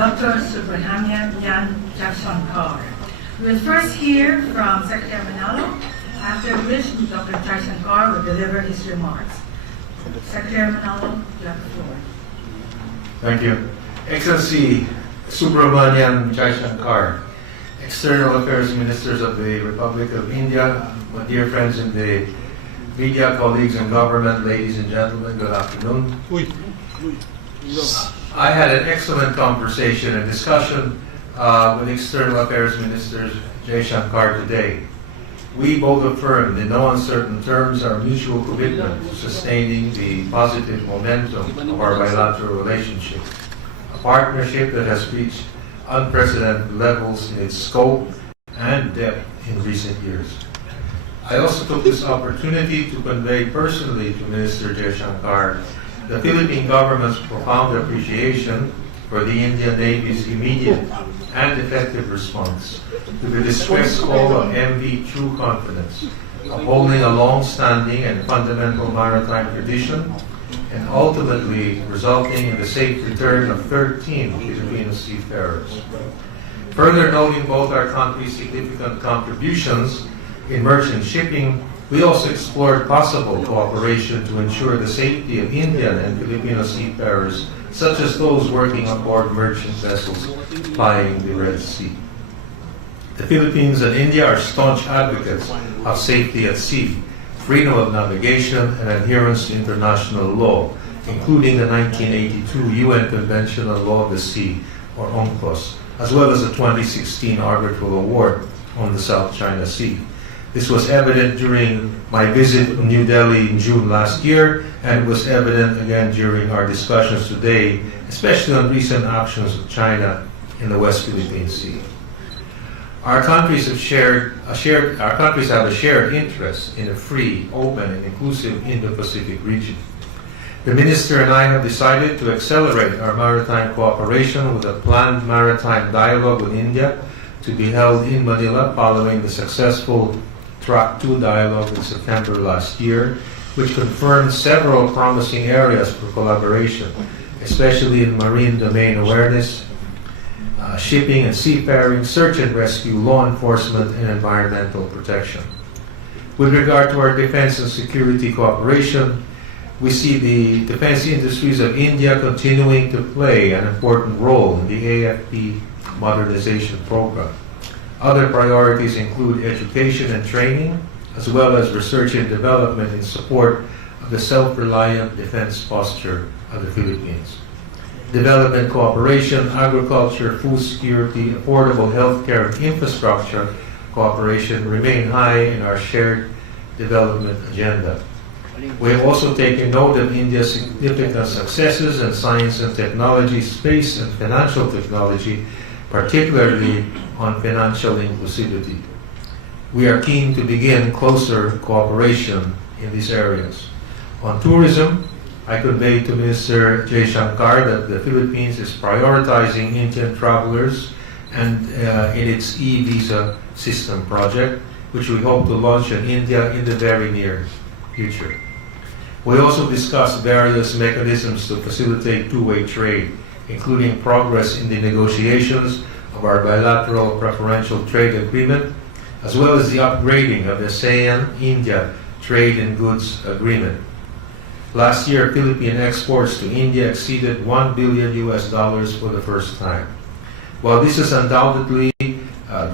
Dr. Subrahmanyam Jaishankar. We will first hear from Secretary Manalo, after which Dr. Jaishankar will deliver his remarks. Secretary Manalo, you have the floor. Thank you. Excellency Subrahmanyam Jaishankar, External Affairs Ministers of the Republic of India, my dear friends in the media, colleagues in government, ladies and gentlemen, good afternoon. I had an excellent conversation and discussion with External Affairs Minister Jaishankar today. We both affirmed in no uncertain terms our mutual commitment to sustaining the positive momentum of our bilateral relationship, a partnership that has reached unprecedented levels in its scope and depth in recent years. I also took this opportunity to convey personally to Minister Jaishankar the Philippine government's profound appreciation for the Indian Navy's immediate and effective response to the distress call of MV True Confidence, upholding a long-standing and fundamental maritime tradition and ultimately resulting in the safe return of 13 Filipino seafarers. Further noting both our country's significant contributions in merchant shipping, we also explored possible cooperation to ensure the safety of Indian and Filipino seafarers, such as those working on board merchant vessels plying the Red Sea. The Philippines and India are staunch advocates of safety at sea, freedom of navigation, and adherence to international law, including the 1982 UN Convention on Law of the Sea, or UNCLOS, as well as the 2016 Arbitral Award on the South China Sea. This was evident during my visit to New Delhi in June last year, and was evident again during our discussions today, especially on recent actions of China in the West Philippine Sea. Our countries have a shared interest in a free, open, and inclusive Indo-Pacific region. The Minister and I have decided to accelerate our maritime cooperation with a planned maritime dialogue with India to be held in Manila following the successful Track 2 dialogue in September last year, which confirmed several promising areas for collaboration, especially in marine domain awareness, shipping and seafaring, search and rescue, law enforcement, and environmental protection. With regard to our defense and security cooperation, we see the defense industries of India continuing to play an important role in the AFP modernization program. Other priorities include education and training, as well as research and development in support of the self-reliant defense posture of the Philippines. Development cooperation, agriculture, food security, affordable healthcare, and infrastructure cooperation remain high in our shared development agenda. We have also taken note of India's significant successes in science and technology, space, and financial technology, particularly on financial inclusivity. We are keen to begin closer cooperation in these areas. On tourism, I conveyed to Minister Jaishankar that the Philippines is prioritizing Indian travelers and in its e-visa system project, which we hope to launch in India in the very near future. We also discussed various mechanisms to facilitate two-way trade, including progress in the negotiations of our bilateral preferential trade agreement, as well as the upgrading of the ASEAN-India Trade in Goods Agreement. Last year, Philippine exports to India exceeded $1 billion for the first time. While this is undoubtedly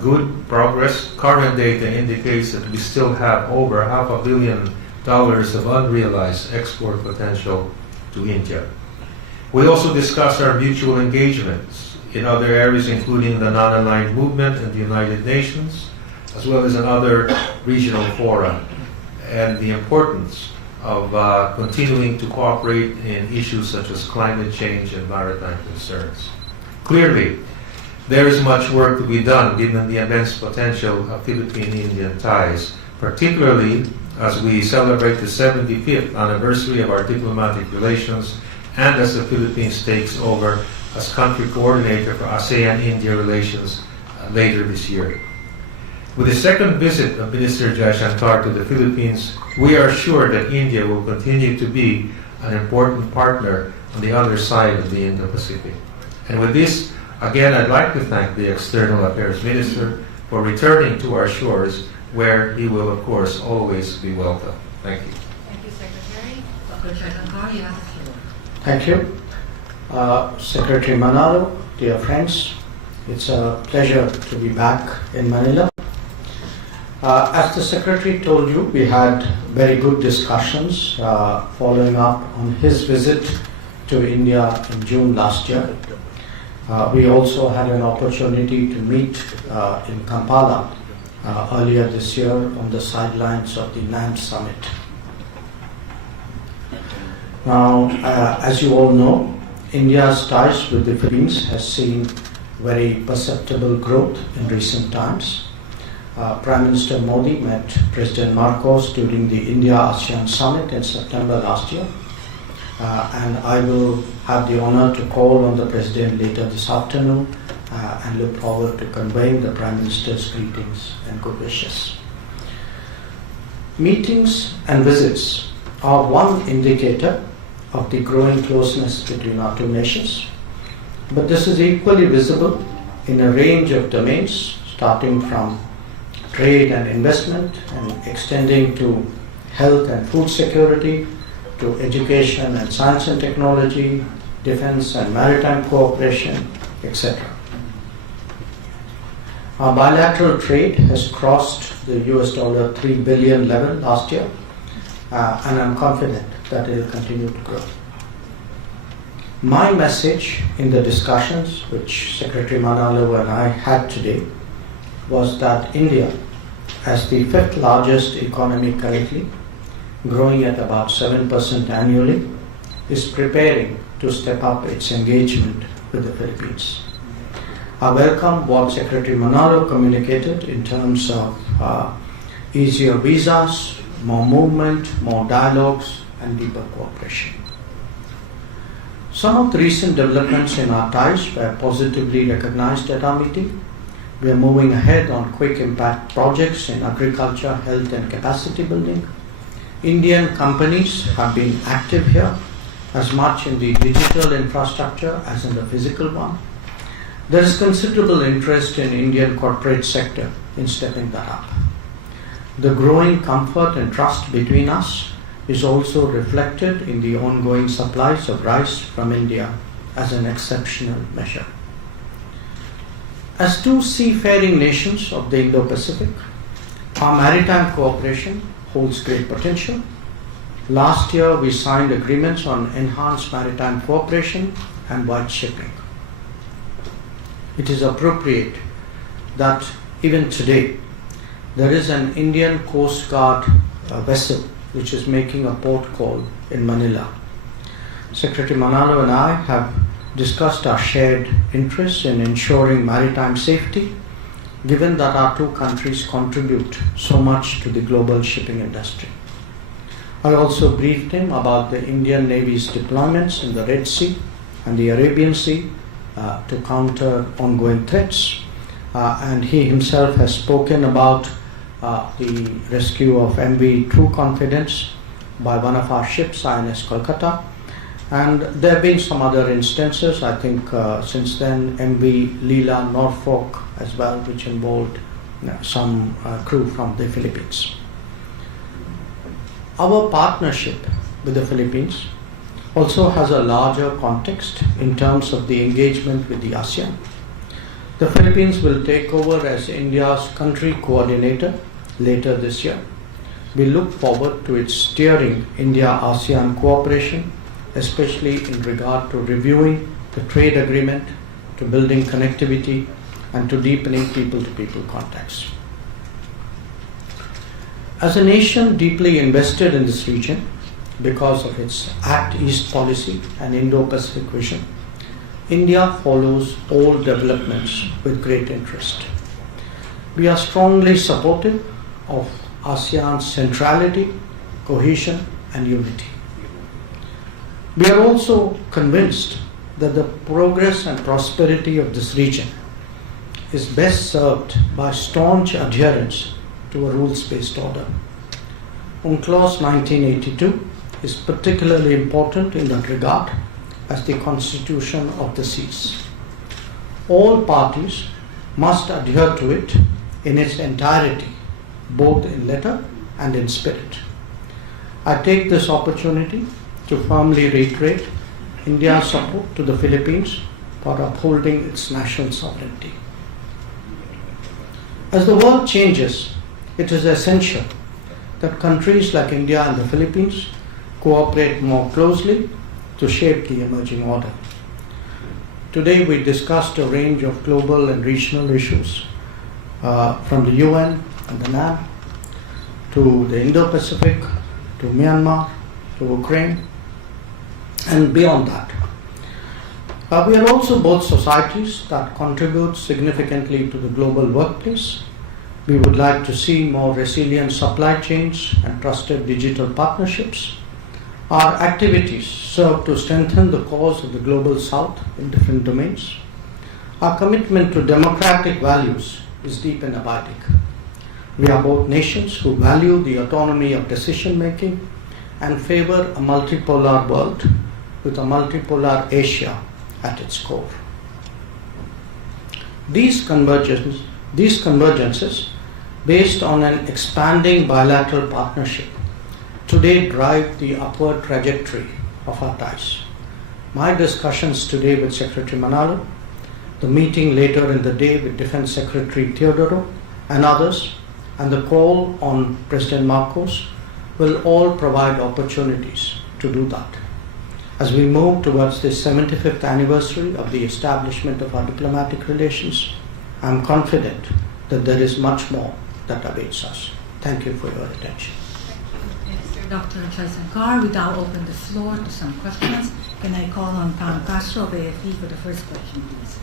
good progress, current data indicates that we still have over $500 million of unrealized export potential to India. We also discussed our mutual engagements in other areas, including the non-aligned movement and the United Nations, as well as in other regional fora, and the importance of continuing to cooperate in issues such as climate change and maritime concerns. Clearly, there is much work to be done given the immense potential of Philippine-Indian ties, particularly as we celebrate the 75th anniversary of our diplomatic relations and as the Philippines takes over as country coordinator for ASEAN-India relations later this year. With the second visit of Minister Jaishankar to the Philippines, we are sure that India will continue to be an important partner on the other side of the Indo-Pacific. And with this, Again, I'd like to thank the External Affairs Minister for returning to our shores, where he will, of course, always be welcome. Thank you. Thank you, Secretary. Dr. Jaishankar, you have the floor. Thank you. Secretary Manalo, dear friends, it's a pleasure to be back in Manila. As the Secretary told you, we had very good discussions following up on his visit to India in June last year. We also had an opportunity to meet in Kampala earlier this year on the sidelines of the EAM summit. Now, as you all know, India's ties with the Philippines has seen very perceptible growth in recent times. Prime Minister Modi met President Marcos during the India-ASEAN summit in September last year. And I will have the honor to call on the President later this afternoon and look forward to conveying the Prime Minister's greetings and good wishes. Meetings and visits are one indicator of the growing closeness between our two nations, but this is equally visible in a range of domains, starting from trade and investment and extending to health and food security, to education and science and technology, defense and maritime cooperation, etc. Our bilateral trade has crossed the $3 billion level last year, and I'm confident that it will continue to grow. My message in the discussions which Secretary Manalo and I had today was that India, as the fifth largest economy currently, growing at about 7% annually, is preparing to step up its engagement with the Philippines. I welcome what Secretary Manalo communicated in terms of easier visas, more movement, more dialogues, and deeper cooperation. Some of the recent developments in our ties were positively recognized at our meeting. We are moving ahead on quick impact projects in agriculture, health, and capacity building. Indian companies have been active here, as much in the digital infrastructure as in the physical one. There is considerable interest in Indian corporate sector in stepping that up. The growing comfort and trust between us is also reflected in the ongoing supplies of rice from India as an exceptional measure. As two seafaring nations of the Indo-Pacific, our maritime cooperation holds great potential. Last year, we signed agreements on enhanced maritime cooperation and white shipping. It is appropriate that even today, there is an Indian Coast Guard vessel which is making a port call in Manila. Secretary Manalo and I have discussed our shared interests in ensuring maritime safety, given that our two countries contribute so much to the global shipping industry. I also briefed him about the Indian Navy's deployments in the Red Sea and the Arabian Sea to counter ongoing threats, and he himself has spoken about the rescue of MV True Confidence by one of our ships, INS Kolkata, and there have been some other instances, I think since then, MV Leela Norfolk as well, which involved some crew from the Philippines. Our partnership with the Philippines also has a larger context in terms of the engagement with the ASEAN. The Philippines will take over as India's country coordinator later this year. We look forward to its steering India-ASEAN cooperation, especially in regard to reviewing the trade agreement, to building connectivity, and to deepening people-to-people contacts. As a nation deeply invested in this region because of its Act East policy and Indo-Pacific vision, India follows all developments with great interest. We are strongly supportive of ASEAN's centrality, cohesion, and unity. We are also convinced that the progress and prosperity of this region is best served by staunch adherence to a rules-based order. UNCLOS 1982 is particularly important in that regard as the constitution of the seas. all parties must adhere to it in its entirety, both in letter and in spirit. I take this opportunity to firmly reiterate India's support to the Philippines for upholding its national sovereignty. As the world changes, it is essential that countries like India and the Philippines cooperate more closely to shape the emerging order. Today we discussed a range of global and regional issues, from the UN and the NAM to the Indo-Pacific, to Myanmar, to Ukraine, and beyond that. We are also both societies that contribute significantly to the global workplace. We would like to see more resilient supply chains and trusted digital partnerships. Our activities serve to strengthen the cause of the global South in different domains. Our commitment to democratic values is deep and abiding. We are both nations who value the autonomy of decision making and favor a multipolar world with a multipolar Asia at its core. These convergences, based on an expanding bilateral partnership, today drive the upward trajectory of our ties. My discussions today with Secretary Manalo, the meeting later in the day with Defense Secretary Teodoro and others, and the call on President Marcos will all provide opportunities to do that. As we move towards the 75th anniversary of the establishment of our diplomatic relations, I am confident that there is much more that awaits us. Thank you for your attention. Thank you, Dr. Jaishankar. We now open the floor to some questions. Can I call on Pam Castro of AFP for the first question, please?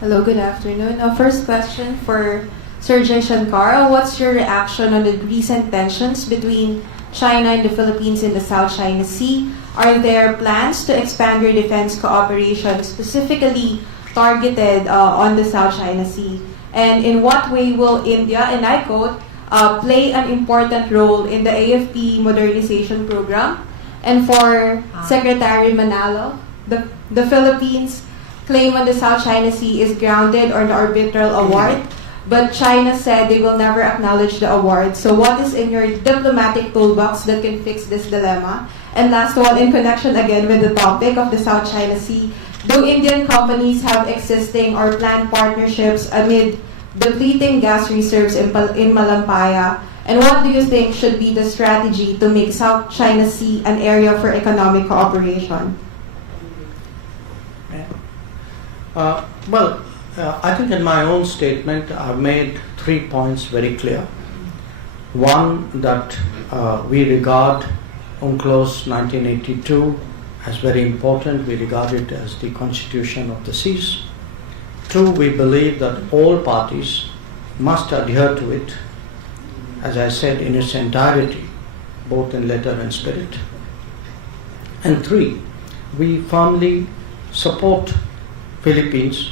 Hello, good afternoon. First question for Sir Jaishankar. What's your reaction on the recent tensions between China and the Philippines in the South China Sea? Are there plans to expand your defense cooperation specifically targeted on the South China Sea? And in what way will India, and I quote, play an important role in the AFP modernization program? And for Secretary Manalo, the Philippines claim on the South China Sea is grounded on the arbitral award, but China said they will never acknowledge the award. So what is in your diplomatic toolbox that can fix this dilemma? And last one, in connection again with the topic of the South China Sea, do Indian companies have existing or planned partnerships amid depleting gas reserves in Malampaya? And what do you think should be the strategy to make South China Sea an area for economic cooperation? I think in my own statement I've made 3 points very clear. One, that we regard UNCLOS 1982 as very important. We regard it as the constitution of the seas. Two, we believe that all parties must adhere to it, as I said, in its entirety, both in letter and spirit. And three, we firmly support Philippines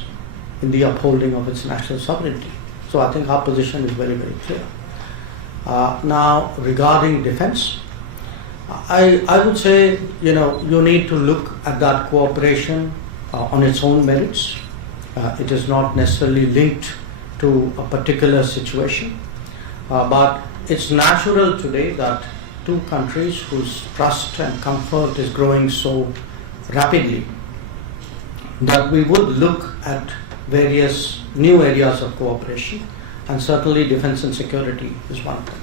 in the upholding of its national sovereignty. So I think our position is very, very clear. Now, regarding defense, I would say, you need to look at that cooperation on its own merits. It is not necessarily linked to a particular situation, but it's natural today that two countries whose trust and comfort is growing so rapidly, that we would look at various new areas of cooperation, and certainly defense and security is one of them.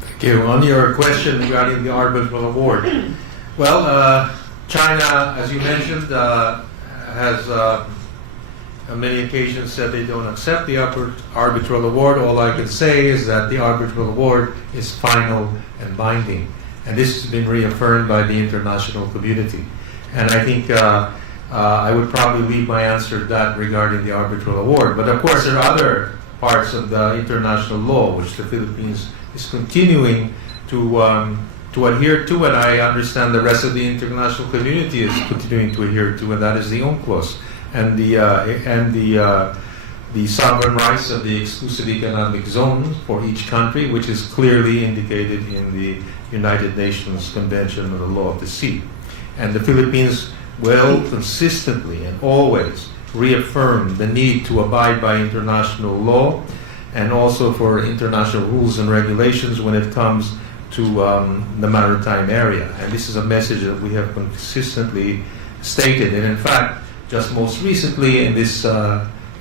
Thank you. On your question regarding the arbitral award, well, China, as you mentioned, has on many occasions said they don't accept the arbitral award. All I can say is that the arbitral award is final and binding. And this has been reaffirmed by the international community. And I think I would probably leave my answer to that regarding the arbitral award. But of course, there are other parts of the international law which the Philippines is continuing to adhere to, and I understand the rest of the international community is continuing to adhere to, and that is the UNCLOS and the the sovereign rights of the exclusive economic zone for each country, which is clearly indicated in the United Nations Convention on the Law of the Sea. And the Philippines will consistently and always reaffirm the need to abide by international law and also for international rules and regulations when it comes to the maritime area. And this is a message that we have consistently stated. And in fact, just most recently in this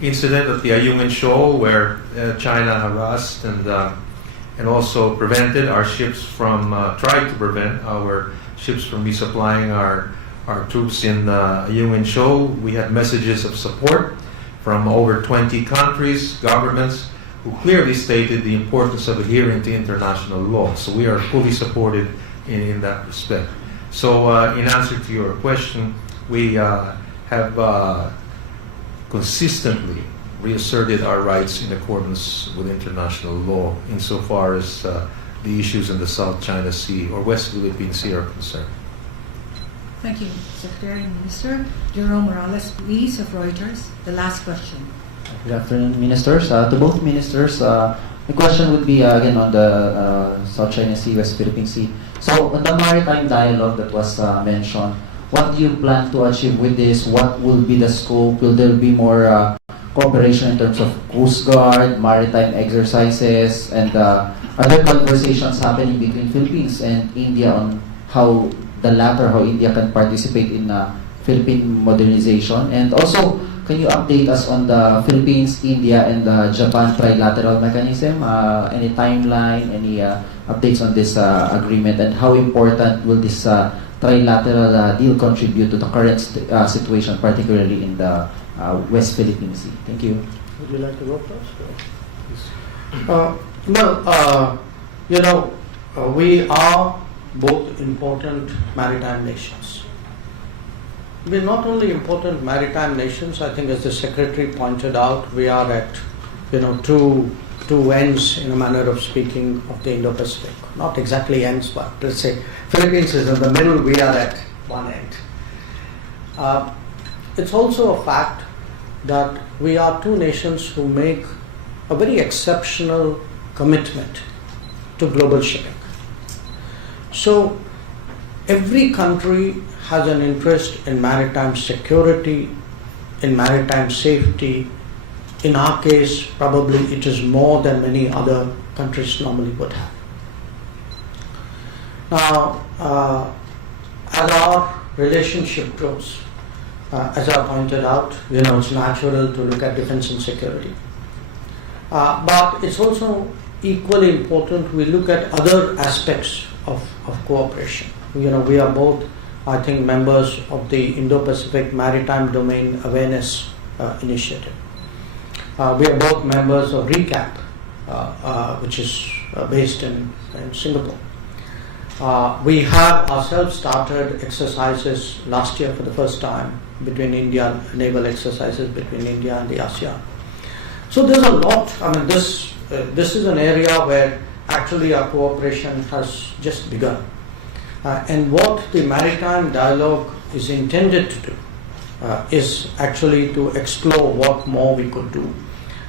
incident at the Ayungin Shoal, where China harassed and also prevented our ships from, tried to prevent our ships from resupplying our troops in Ayungin Shoal, we had messages of support from over 20 countries, governments, who clearly stated the importance of adhering to international law. So we are fully supported in that respect. So in answer to your question, we have consistently reasserted our rights in accordance with international law insofar as the issues in the South China Sea or West Philippine Sea are concerned. Thank you, Secretary and Minister. Jerome Morales, please, of Reuters. The last question. Good afternoon, Ministers. To both Ministers, the question would be again on the South China Sea, West Philippine Sea. So, on the maritime dialogue that was mentioned, what do you plan to achieve with this? What will be the scope? Will there be more cooperation in terms of Coast Guard, maritime exercises, and other conversations happening between Philippines and India on how the latter, how India can participate in Philippine modernization? And also, can you update us on the Philippines, India, and the Japan trilateral mechanism? Any timeline, any updates on this agreement, and how important will this trilateral deal contribute to the current situation, particularly in the West Philippine Sea? Thank you. Would you like to go first? We are both important maritime nations. We're not only important maritime nations. I think, as the Secretary pointed out, we are at two ends, in a manner of speaking, of the Indo-Pacific. Not exactly ends, but let's say Philippines is in the middle, we are at one end. It's also a fact that we are two nations who make a very exceptional commitment to global shipping. So every country has an interest in maritime security, in maritime safety. In our case, probably it is more than many other countries normally would have. Now, as our relationship grows, as I pointed out, it's natural to look at defense and security. But it's also equally important we look at other aspects of cooperation. We are both, I think, members of the Indo-Pacific Maritime Domain Awareness Initiative. We are both members of RECAP, which is based in Singapore. We have ourselves started exercises last year for the first time between India, naval exercises between India and the ASEAN. So there's a lot. This is an area where actually our cooperation has just begun. And what the maritime dialogue is intended to do is actually to explore what more we could do.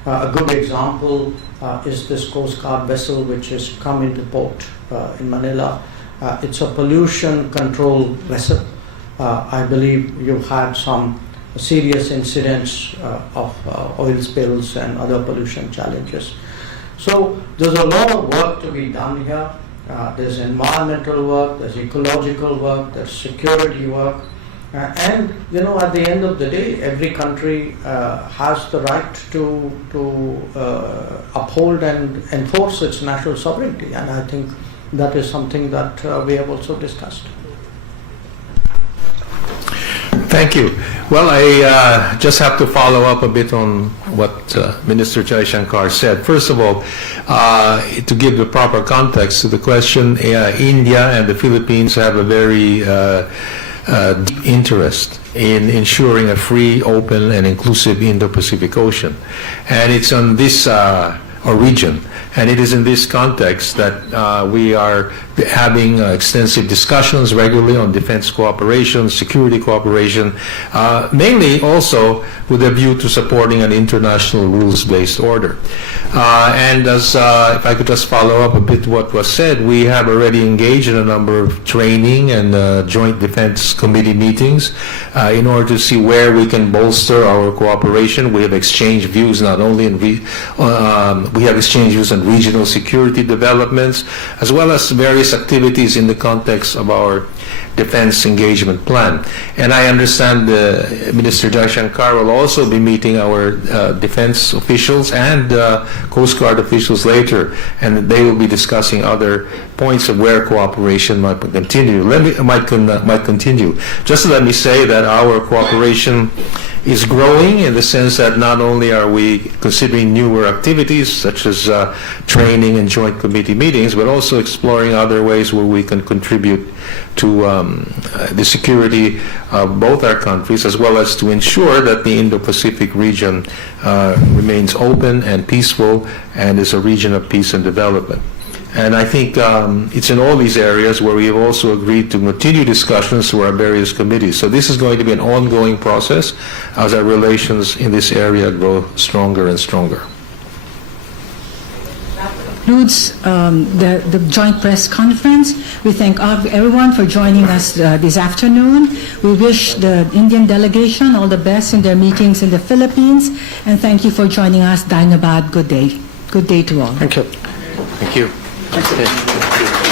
A good example is this Coast Guard vessel which has come into port in Manila. It's a pollution control vessel. I believe you've had some serious incidents of oil spills and other pollution challenges. So there's a lot of work to be done here. There's environmental work, there's ecological work, there's security work. And at the end of the day, every country has the right to uphold and enforce its national sovereignty. And I think that is something that we have also discussed. Thank you. Well, I just have to follow up a bit on what Minister Jaishankar said. First of all, to give the proper context to the question, India and the Philippines have a very deep interest in ensuring a free, open, and inclusive Indo-Pacific Ocean. And it's on this region. And it is in this context that we are having extensive discussions regularly on defense cooperation, security cooperation, mainly also with a view to supporting an international rules-based order. And as if I could just follow up a bit what was said, we have already engaged in a number of training and joint defense committee meetings in order to see where we can bolster our cooperation. We have exchanged views not only in we have exchanged views on regional security developments, as well as various activities in the context of our defense engagement plan. And I understand Minister Jaishankar will also be meeting our defense officials and Coast Guard officials later, and they will be discussing other points of where cooperation might continue. Might continue. Just let me say that our cooperation is growing in the sense that not only are we considering newer activities such as training and joint committee meetings, but also exploring other ways where we can contribute to the security of both our countries, as well as to ensure that the Indo-Pacific region remains open and peaceful and is a region of peace and development. And I think it's in all these areas where we have also agreed to continue discussions through our various committees. So this is going to be an ongoing process as our relations in this area grow stronger and stronger. Concludes the joint press conference. We thank everyone for joining us this afternoon. We wish the Indian delegation all the best in their meetings in the Philippines, and thank you for joining us. Dinabad, good day. Good day to all. Thank you. Thank you. Thank you.